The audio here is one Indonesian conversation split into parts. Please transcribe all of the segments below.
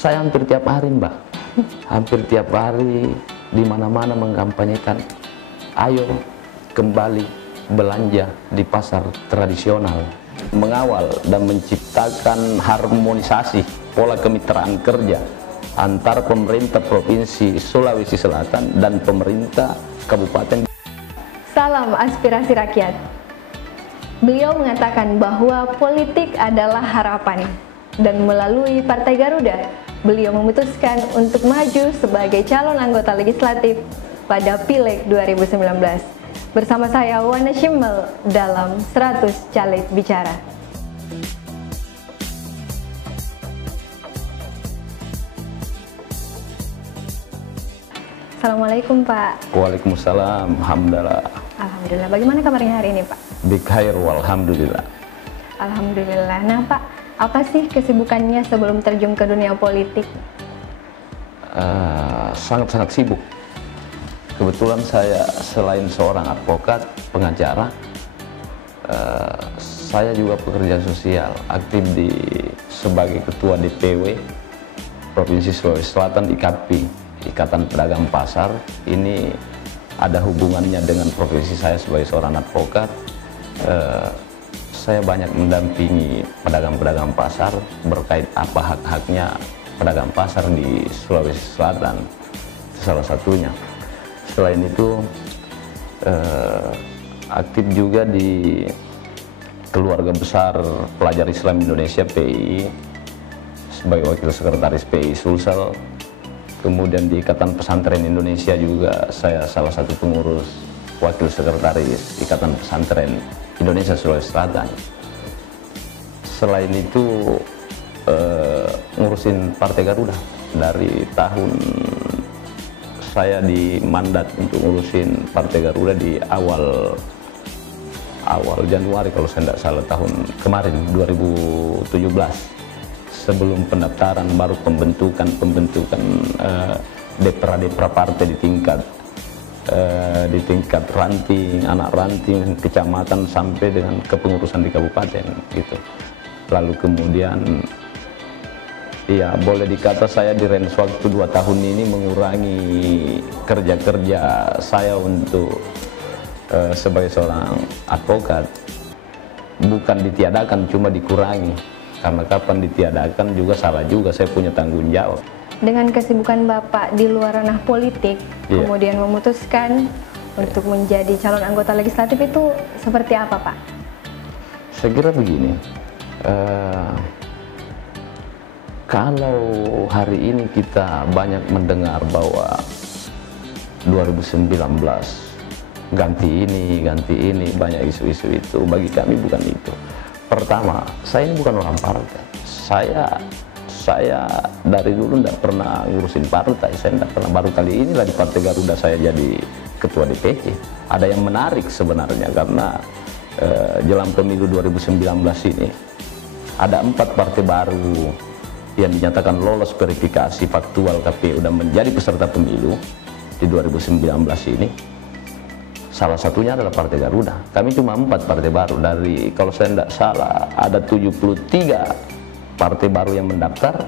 Saya hampir tiap hari, Mbak. Hampir tiap hari di mana-mana mengkampanyekan, ayo kembali belanja di pasar tradisional, mengawal dan menciptakan harmonisasi pola kemitraan kerja antar pemerintah Provinsi Sulawesi Selatan dan pemerintah Kabupaten. Salam aspirasi rakyat. Beliau mengatakan bahwa politik adalah harapan, dan melalui Partai Garuda, beliau memutuskan untuk maju sebagai calon anggota legislatif pada Pileg 2019. Bersama saya Wana Shimmel dalam 100 Caleg Bicara. Assalamualaikum Pak. Waalaikumsalam. Alhamdulillah. Alhamdulillah. Bagaimana kabarnya hari ini Pak? Bikhair walhamdulillah. Alhamdulillah. Nah Pak, apa sih kesibukannya sebelum terjun ke dunia politik? Sangat-sangat sibuk. Kebetulan saya selain seorang advokat, pengacara, saya juga pekerja sosial, aktif sebagai Ketua DPW Provinsi Sulawesi Selatan IKAPI, Ikatan Pedagang Pasar. Ini ada hubungannya dengan profesi saya sebagai seorang advokat. Saya banyak mendampingi pedagang-pedagang pasar berkait apa hak-haknya pedagang pasar di Sulawesi Selatan. Itu salah satunya. Selain itu aktif juga di Keluarga Besar Pelajar Islam Indonesia PII sebagai Wakil Sekretaris PII Sulsel. Kemudian di Ikatan Pesantren Indonesia juga saya salah satu pengurus Wakil Sekretaris Ikatan Pesantren Indonesia Sulawesi Selatan. Selain itu ngurusin Partai Garuda dari tahun saya dimandat untuk ngurusin Partai Garuda di awal Januari kalau saya tidak salah tahun kemarin 2017. Sebelum pendaftaran baru pembentukan depra partai di tingkat ranting, anak ranting, kecamatan sampai dengan kepengurusan di kabupaten gitu. Lalu kemudian ya boleh dikata saya di range waktu 2 tahun ini mengurangi kerja saya untuk sebagai seorang advokat. Bukan ditiadakan, cuma dikurangi. Karena kapan ditiadakan juga salah juga, saya punya tanggung jawab. Dengan kesibukan Bapak di luar ranah politik, kemudian memutuskan untuk menjadi calon anggota legislatif itu seperti apa Pak? Saya kira begini, kalau hari ini kita banyak mendengar bahwa 2019 ganti ini, banyak isu-isu itu, bagi kami bukan itu. Pertama, saya ini bukan orang partai. Saya dari dulu tidak pernah ngurusin partai. Saya tidak pernah, baru kali inilah di Partai Garuda saya jadi ketua DPC. Ada yang menarik sebenarnya karena jelang pemilu 2019 ini ada 4 partai baru yang dinyatakan lolos verifikasi faktual KPU dan menjadi peserta pemilu di 2019 ini. Salah satunya adalah Partai Garuda. Kami cuma 4 partai baru dari, kalau saya tidak salah, ada 73 partai baru yang mendaftar,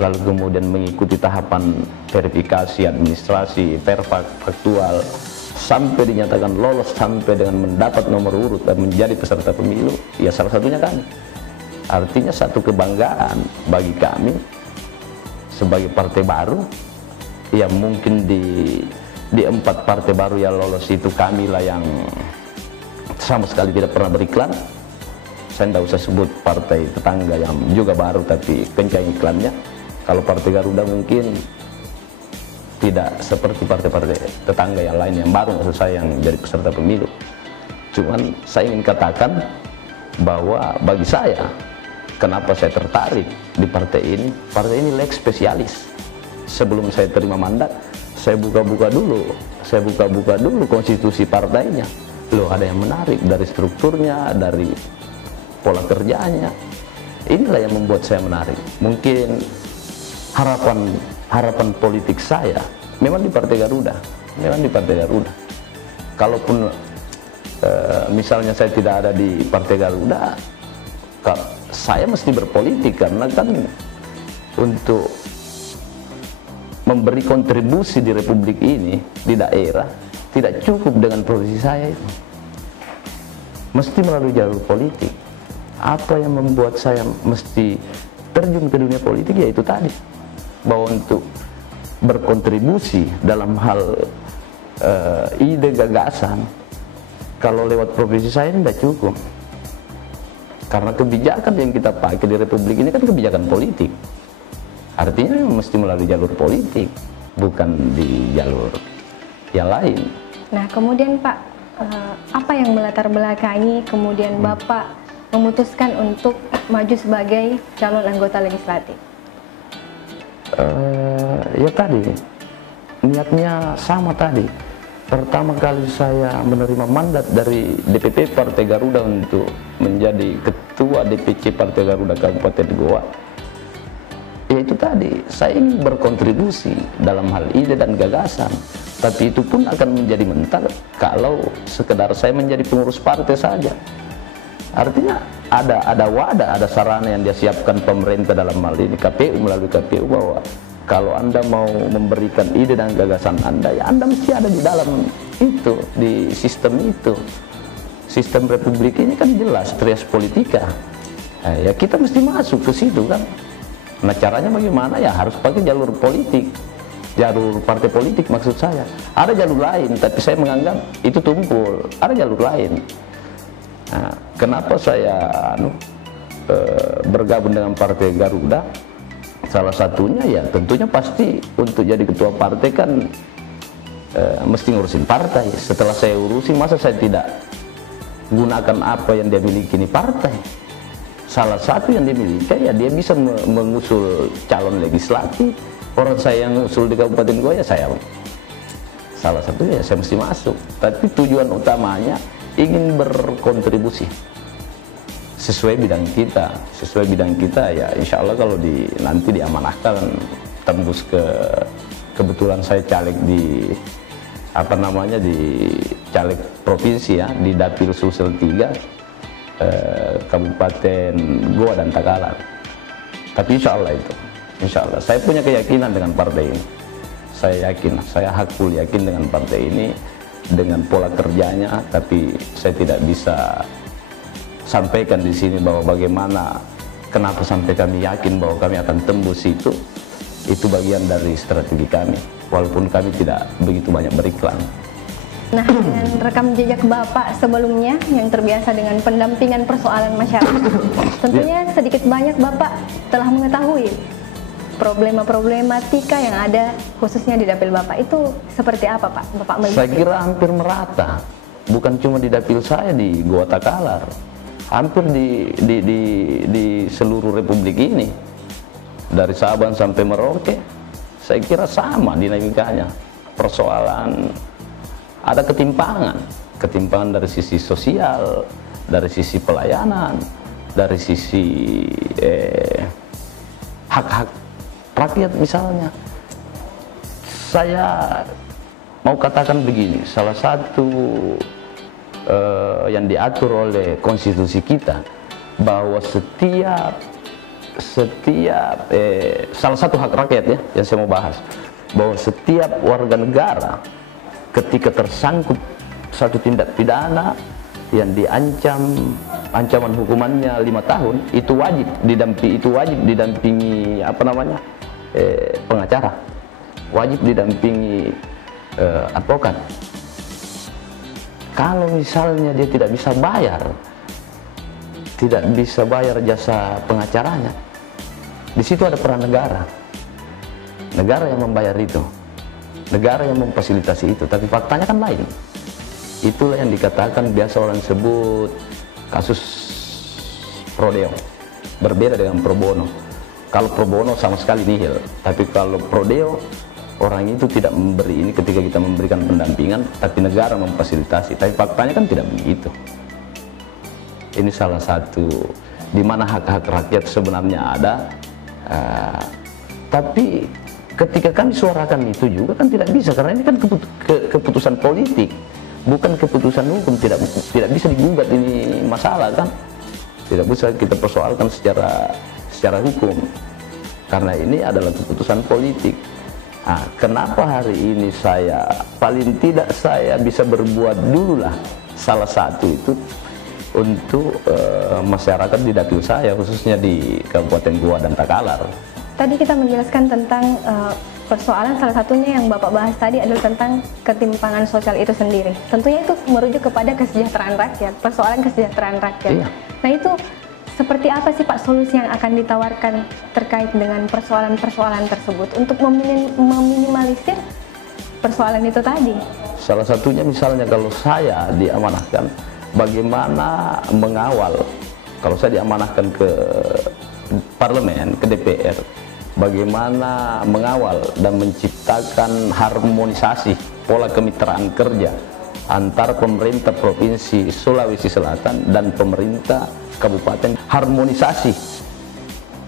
lalu kemudian mengikuti tahapan verifikasi administrasi, faktual, sampai dinyatakan lolos, sampai dengan mendapat nomor urut dan menjadi peserta pemilu. Ya salah satunya kami. Artinya satu kebanggaan bagi kami sebagai partai baru, yang mungkin di 4 partai baru yang lolos itu kamilah yang sama sekali tidak pernah beriklan. Saya tidak usah sebut partai tetangga yang juga baru tapi kencang iklannya. Kalau Partai Garuda mungkin tidak seperti partai-partai tetangga yang lain yang baru, maksud saya, yang jadi peserta pemilu. Cuman saya ingin katakan bahwa bagi saya, kenapa saya tertarik di partai ini leg spesialis. Sebelum saya terima mandat, saya buka-buka dulu konstitusi partainya. Loh, ada yang menarik dari strukturnya, dari pola kerjanya. Inilah yang membuat saya menarik. Mungkin harapan politik saya memang di Partai Garuda. Kalaupun misalnya saya tidak ada di Partai Garuda, saya mesti berpolitik karena kan untuk memberi kontribusi di Republik ini, di daerah, tidak cukup dengan profesi saya itu. Mesti melalui jalur politik. Apa yang membuat saya mesti terjun ke dunia politik, yaitu tadi, bahwa untuk berkontribusi dalam hal ide gagasan, kalau lewat profesi saya ini tidak cukup. Karena kebijakan yang kita pakai di Republik ini kan kebijakan politik. Artinya mesti melalui jalur politik, bukan di jalur yang lain. Nah, kemudian Pak, apa yang melatar belakangi kemudian Bapak memutuskan untuk maju sebagai calon anggota legislatif? Ya tadi, niatnya sama tadi. Pertama kali saya menerima mandat dari DPP Partai Garuda untuk menjadi Ketua DPC Partai Garuda Kabupaten Goa, yaitu tadi, saya ingin berkontribusi dalam hal ide dan gagasan. Tapi itu pun akan menjadi mental kalau sekedar saya menjadi pengurus partai saja. Artinya ada wadah, ada sarana yang disiapkan pemerintah dalam hal ini, KPU, melalui KPU, bahwa kalau Anda mau memberikan ide dan gagasan Anda, ya Anda mesti ada di dalam itu, di sistem itu. Sistem Republik ini kan jelas, trias politika. Nah, ya kita mesti masuk ke situ kan. Nah, caranya bagaimana? Ya harus pakai jalur politik, jalur partai politik maksud saya. Ada jalur lain, tapi saya menganggap itu tumpul. Ada jalur lain. Nah, kenapa saya bergabung dengan Partai Garuda? Salah satunya ya tentunya pasti untuk jadi ketua partai kan mesti ngurusin partai. Setelah saya urusin, masa saya tidak gunakan apa yang dia miliki ini partai? Salah satu yang dia miliki ya dia bisa mengusul calon legislatif. Orang saya yang usul di Kabupaten Goa, ya saya salah satunya ya saya mesti masuk. Tapi tujuan utamanya ingin berkontribusi sesuai bidang kita, ya insya Allah kalau nanti diamanahkan tembus kebetulan saya caleg di caleg provinsi ya, di Dapil Sulsel 3 Kabupaten Goa dan Takalar. Tapi insya Allah saya punya keyakinan dengan partai ini. Saya yakin, saya hakul yakin dengan partai ini, dengan pola kerjanya. Tapi saya tidak bisa sampaikan di sini bahwa bagaimana, kenapa sampai kami yakin bahwa kami akan tembus itu bagian dari strategi kami, walaupun kami tidak begitu banyak beriklan. Nah, dengan rekam jejak Bapak sebelumnya yang terbiasa dengan pendampingan persoalan masyarakat, tentunya sedikit banyak Bapak telah mengetahui problematika yang ada khususnya di dapil Bapak. Itu seperti apa Pak? Bapak melihat? Saya kira hampir merata, bukan cuma di dapil saya di Goa Takalar, hampir di seluruh Republik ini, dari Sabang sampai Merauke, saya kira sama dinamikanya. Persoalan, ada ketimpangan dari sisi sosial, dari sisi pelayanan, dari sisi hak-hak rakyat misalnya. Saya mau katakan begini, salah satu yang diatur oleh konstitusi kita, bahwa setiap salah satu hak rakyat ya yang saya mau bahas, bahwa setiap warga negara ketika tersangkut satu tindak pidana yang ancaman hukumannya 5 tahun, itu wajib didampingi pengacara, wajib didampingi advokat. Kalau misalnya dia tidak bisa bayar jasa pengacaranya, di situ ada peran negara yang membayar itu, negara yang memfasilitasi itu. Tapi faktanya kan lain. Itulah yang dikatakan biasa orang sebut kasus prodeo, berbeda dengan pro bono. Kalau pro bono sama sekali nihil, tapi kalau prodeo, orang itu tidak memberi ini ketika kita memberikan pendampingan, tapi negara memfasilitasi. Tapi faktanya kan tidak begitu. Ini salah satu di mana hak-hak rakyat sebenarnya ada, tapi ketika kami suarakan itu juga kan tidak bisa, karena ini kan keputusan politik, bukan keputusan hukum. Tidak bisa digugat ini masalah kan, tidak bisa kita persoalkan secara hukum, karena ini adalah keputusan politik. Nah, kenapa hari ini saya paling tidak saya bisa berbuat dulu lah salah satu itu untuk masyarakat di dapil saya, khususnya di Kabupaten Goa dan Takalar. Tadi kita menjelaskan tentang persoalan, salah satunya yang Bapak bahas tadi adalah tentang ketimpangan sosial itu sendiri. Tentunya itu merujuk kepada kesejahteraan rakyat, persoalan kesejahteraan rakyat. Iya. Nah itu seperti apa sih Pak solusi yang akan ditawarkan terkait dengan persoalan-persoalan tersebut untuk meminimalisir persoalan itu tadi? Salah satunya misalnya kalau saya diamanahkan, bagaimana mengawal, kalau saya diamanahkan ke parlemen, ke DPR, bagaimana mengawal dan menciptakan harmonisasi pola kemitraan kerja antara pemerintah Provinsi Sulawesi Selatan dan pemerintah Kabupaten. Harmonisasi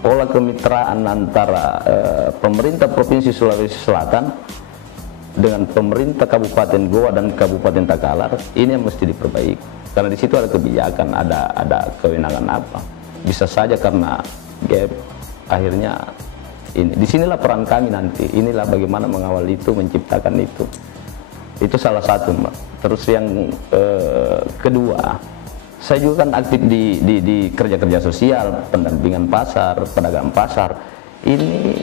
pola kemitraan antara pemerintah Provinsi Sulawesi Selatan dengan pemerintah Kabupaten Goa dan Kabupaten Takalar, ini yang mesti diperbaiki. Karena di situ ada kebijakan, ada kewenangan apa. Bisa saja karena gap, akhirnya ini. Disinilah peran kami nanti. Inilah bagaimana mengawal itu, menciptakan itu. Itu salah satu, Mbak. Terus yang kedua, saya juga kan aktif di kerja-kerja sosial, pendampingan pasar, pedagang pasar. Ini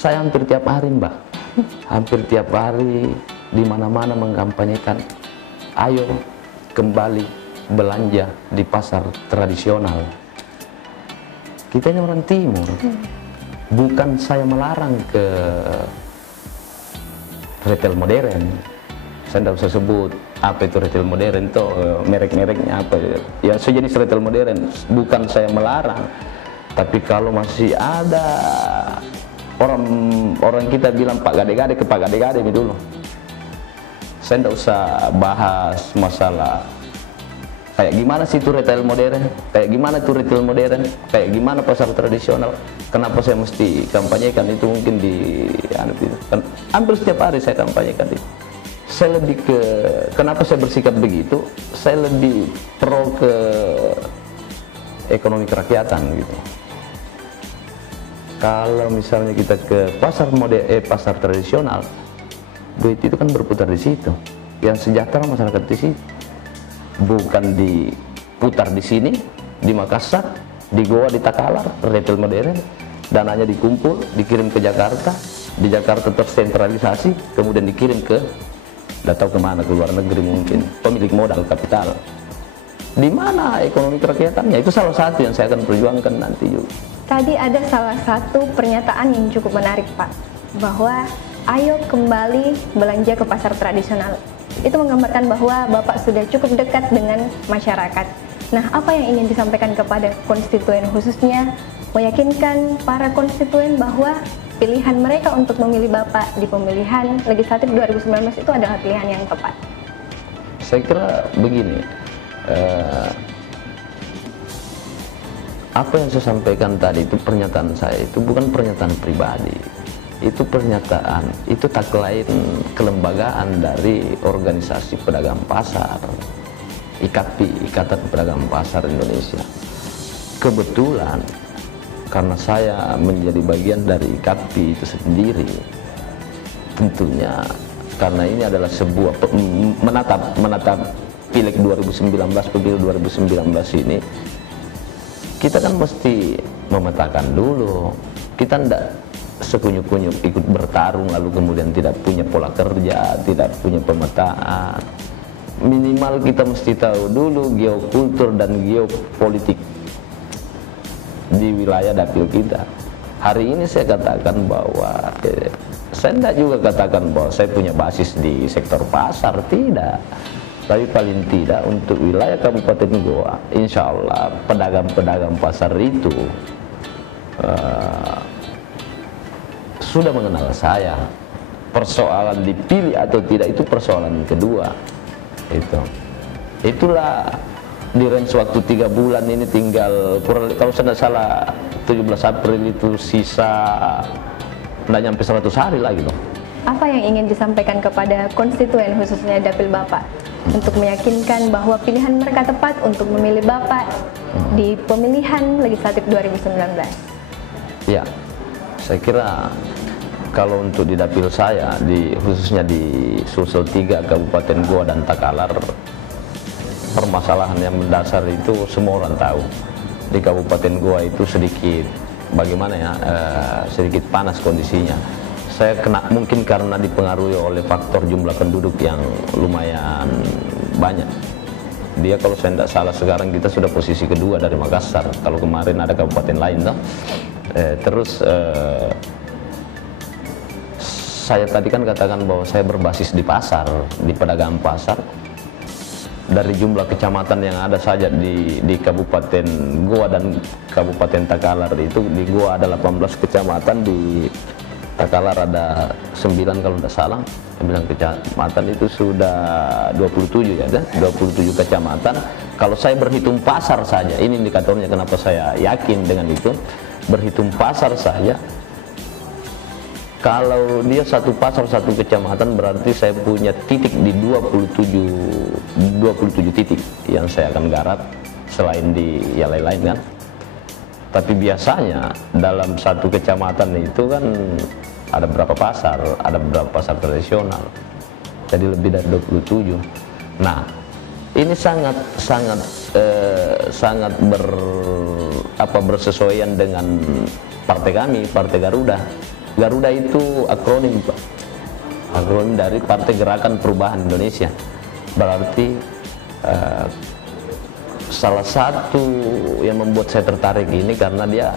saya hampir tiap hari, Mbak. Hampir tiap hari di mana-mana mengkampanyekan, ayo kembali belanja di pasar tradisional. Kita ini orang timur. Bukan saya melarang ke retail modern. Saya tidak usah sebut apa itu retail modern, itu merek-mereknya apa. Ya sejenis retail modern. Bukan saya melarang. Tapi kalau masih ada orang kita bilang Pak Gade-Gade ke Pak Gade-Gade dulu. Saya tidak usah bahas masalah kayak gimana sih itu retail modern, kayak gimana itu retail modern, kayak gimana pasar tradisional. Kenapa saya mesti kampanyekan itu? Mungkin di kan, hampir setiap hari saya kampanyekan itu. Saya lebih ke, kenapa saya bersikap begitu? Saya lebih pro ke ekonomi kerakyatan gitu. Kalau misalnya kita ke pasar pasar tradisional, duit itu kan berputar di situ. Yang sejahtera masyarakat di situ. Bukan diputar di sini, di Makassar, di Goa, di Takalar, retail modern, dananya dikumpul, dikirim ke Jakarta, di Jakarta tersentralisasi, kemudian dikirim ke, tidak tahu kemana, ke luar negeri mungkin, pemilik modal kapital. Di mana ekonomi kerakyatannya? Itu salah satu yang saya akan perjuangkan nanti juga. Tadi ada salah satu pernyataan yang cukup menarik, Pak, bahwa ayo kembali belanja ke pasar tradisional. Itu menggambarkan bahwa Bapak sudah cukup dekat dengan masyarakat. Nah, apa yang ingin disampaikan kepada konstituen, khususnya meyakinkan para konstituen bahwa pilihan mereka untuk memilih Bapak di pemilihan legislatif 2019 itu adalah pilihan yang tepat? Saya kira begini, apa yang saya sampaikan tadi itu pernyataan saya, itu bukan pernyataan pribadi. Itu pernyataan, itu tagline kelembagaan dari organisasi pedagang pasar, IKAPI, Ikatan Pedagang Pasar Indonesia. Kebetulan karena saya menjadi bagian dari IKAPI itu sendiri, tentunya karena ini adalah sebuah menatap pileg 2019, pemilu 2019 ini, kita kan mesti memetakan dulu. Kita tidak sekunyuk-kunyuk ikut bertarung lalu kemudian tidak punya pola kerja, tidak punya pemetaan. Minimal kita mesti tahu dulu geokultur dan geopolitik di wilayah dapil kita. Hari ini saya katakan bahwa saya tidak juga katakan bahwa saya punya basis di sektor pasar, tidak. Tapi paling tidak untuk wilayah Kabupaten Goa, insya Allah pedagang-pedagang pasar itu sudah mengenal saya. Persoalan dipilih atau tidak itu persoalan kedua. Itulah di range waktu 3 bulan ini tinggal, kalau saya tidak salah 17 April itu sisa tidak nyampe 100 hari lagi loh. Apa yang ingin disampaikan kepada konstituen khususnya dapil Bapak untuk meyakinkan bahwa pilihan mereka tepat untuk memilih Bapak di pemilihan legislatif 2019? Ya, saya kira Kalau untuk di dapil saya, khususnya di Sulsel 3 Kabupaten Goa dan Takalar, permasalahan yang mendasar itu semua orang tahu. Di Kabupaten Goa itu sedikit, bagaimana ya, sedikit panas kondisinya. Saya kena mungkin karena dipengaruhi oleh faktor jumlah penduduk yang lumayan banyak. Dia kalau saya tidak salah sekarang kita sudah posisi kedua dari Makassar. Kalau kemarin ada kabupaten lain, no? Saya tadi kan katakan bahwa saya berbasis di pasar, di pedagang pasar. Dari jumlah kecamatan yang ada saja di Kabupaten Goa dan Kabupaten Takalar itu, di Goa ada 18 kecamatan, di Takalar ada 9 kalau tidak salah. 9 kecamatan itu sudah 27 ya, 27 kecamatan. Kalau saya berhitung pasar saja, ini indikatornya kenapa saya yakin dengan itu. Berhitung pasar saja, kalau dia satu pasar satu kecamatan, berarti saya punya titik di 27 titik yang saya akan garap selain di yang lain-lain kan. Tapi biasanya dalam satu kecamatan itu kan ada berapa pasar, ada berapa pasar tradisional. Jadi lebih dari 27. Nah, ini sangat bersesuaian dengan partai kami, Partai Garuda. Garuda itu akronim, Pak. Akronim dari Partai Gerakan Perubahan Indonesia. Berarti salah satu yang membuat saya tertarik ini karena dia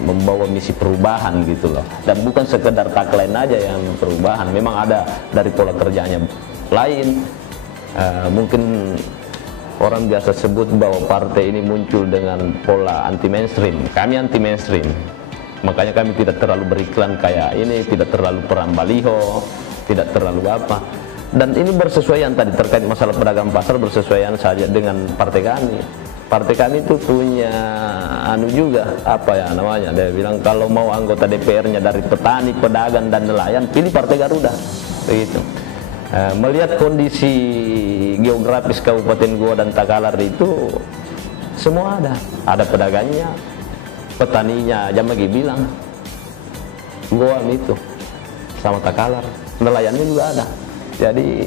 membawa misi perubahan gitu loh. Dan bukan sekedar tagline aja yang perubahan, memang ada dari pola kerjanya lain. Mungkin orang biasa sebut bahwa partai ini muncul dengan pola anti mainstream. Kami anti mainstream. Makanya kami tidak terlalu beriklan kayak ini, tidak terlalu perang baliho, tidak terlalu apa. Dan ini bersesuaian tadi terkait masalah pedagang pasar, bersesuaian saja dengan partai kami. Partai kami itu punya juga, apa ya namanya, dia bilang kalau mau anggota DPR-nya dari petani, pedagang, dan nelayan, pilih Partai Garuda. Begitu. Melihat kondisi geografis Kabupaten Goa dan Takalar itu, semua ada pedagangnya, petaninya, Jamagi bilang Goa itu sama Takalar, nelayannya juga ada. Jadi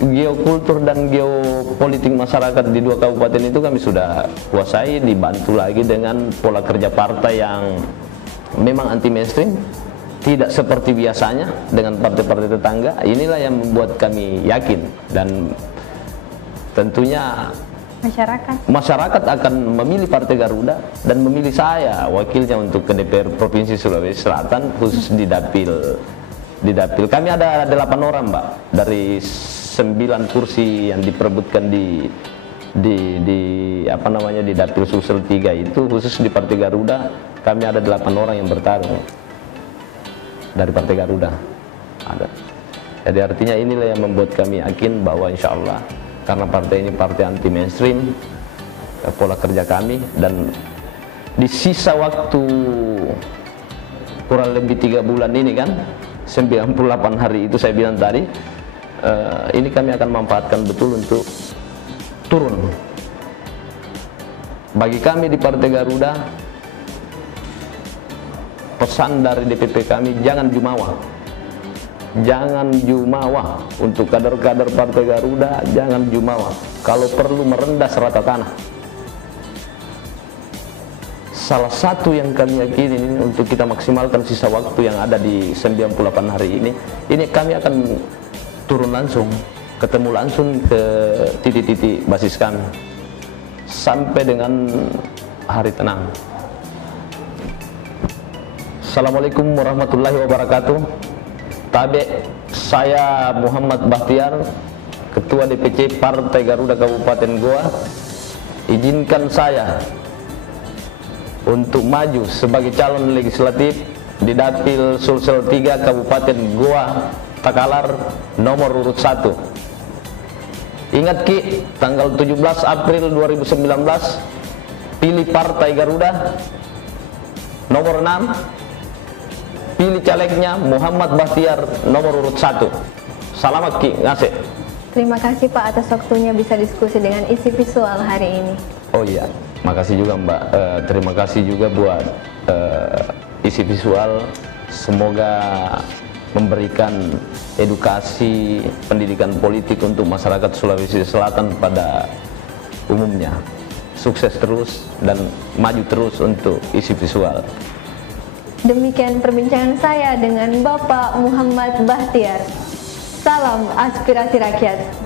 geokultur dan geopolitik masyarakat di dua kabupaten itu kami sudah kuasai, dibantu lagi dengan pola kerja partai yang memang anti mainstream, tidak seperti biasanya dengan partai-partai tetangga. Inilah yang membuat kami yakin, dan tentunya masyarakat akan memilih Partai Garuda dan memilih saya wakilnya untuk ke DPR Provinsi Sulawesi Selatan, khusus di dapil. Kami ada 8 orang, Mbak, dari 9 kursi yang diperebutkan di dapil Sulsel 3 itu, khusus di Partai Garuda kami ada 8 orang yang bertarung dari Partai Garuda ada. Jadi artinya inilah yang membuat kami yakin bahwa insya Allah, karena partai ini partai anti mainstream, pola kerja kami, dan di sisa waktu kurang lebih 3 bulan ini kan, 98 hari itu saya bilang tadi, ini kami akan manfaatkan betul untuk turun. Bagi kami di Partai Garuda, pesan dari DPP kami, jangan jumawa. Jangan jumawa. Untuk kader-kader Partai Garuda, jangan jumawa. Kalau perlu merendah serata tanah. Salah satu yang kami yakini ini, untuk kita maksimalkan sisa waktu yang ada di 98 hari ini kami akan turun langsung, ketemu langsung ke titik-titik basis kami sampai dengan hari tenang. Assalamualaikum warahmatullahi wabarakatuh. Tabe, saya Muhammad Bahtiar, Ketua DPC Partai Garuda Kabupaten Goa. Izinkan saya untuk maju sebagai calon legislatif di dapil Sulsel 3 Kabupaten Goa Takalar nomor urut 1. Ingat Ki, tanggal 17 April 2019, pilih Partai Garuda. Nomor 6, pilih calegnya Muhammad Bahtiar nomor urut 1. Selamat Ki, ngasih. Terima kasih Pak atas waktunya bisa diskusi dengan isi visual hari ini. Oh iya, makasih juga Mbak. Terima kasih juga buat isi visual Semoga memberikan edukasi pendidikan politik untuk masyarakat Sulawesi Selatan pada umumnya. Sukses terus dan maju terus untuk isi visual. Demikian perbincangan saya dengan Bapak Muhammad Bahtiar. Salam aspirasi rakyat.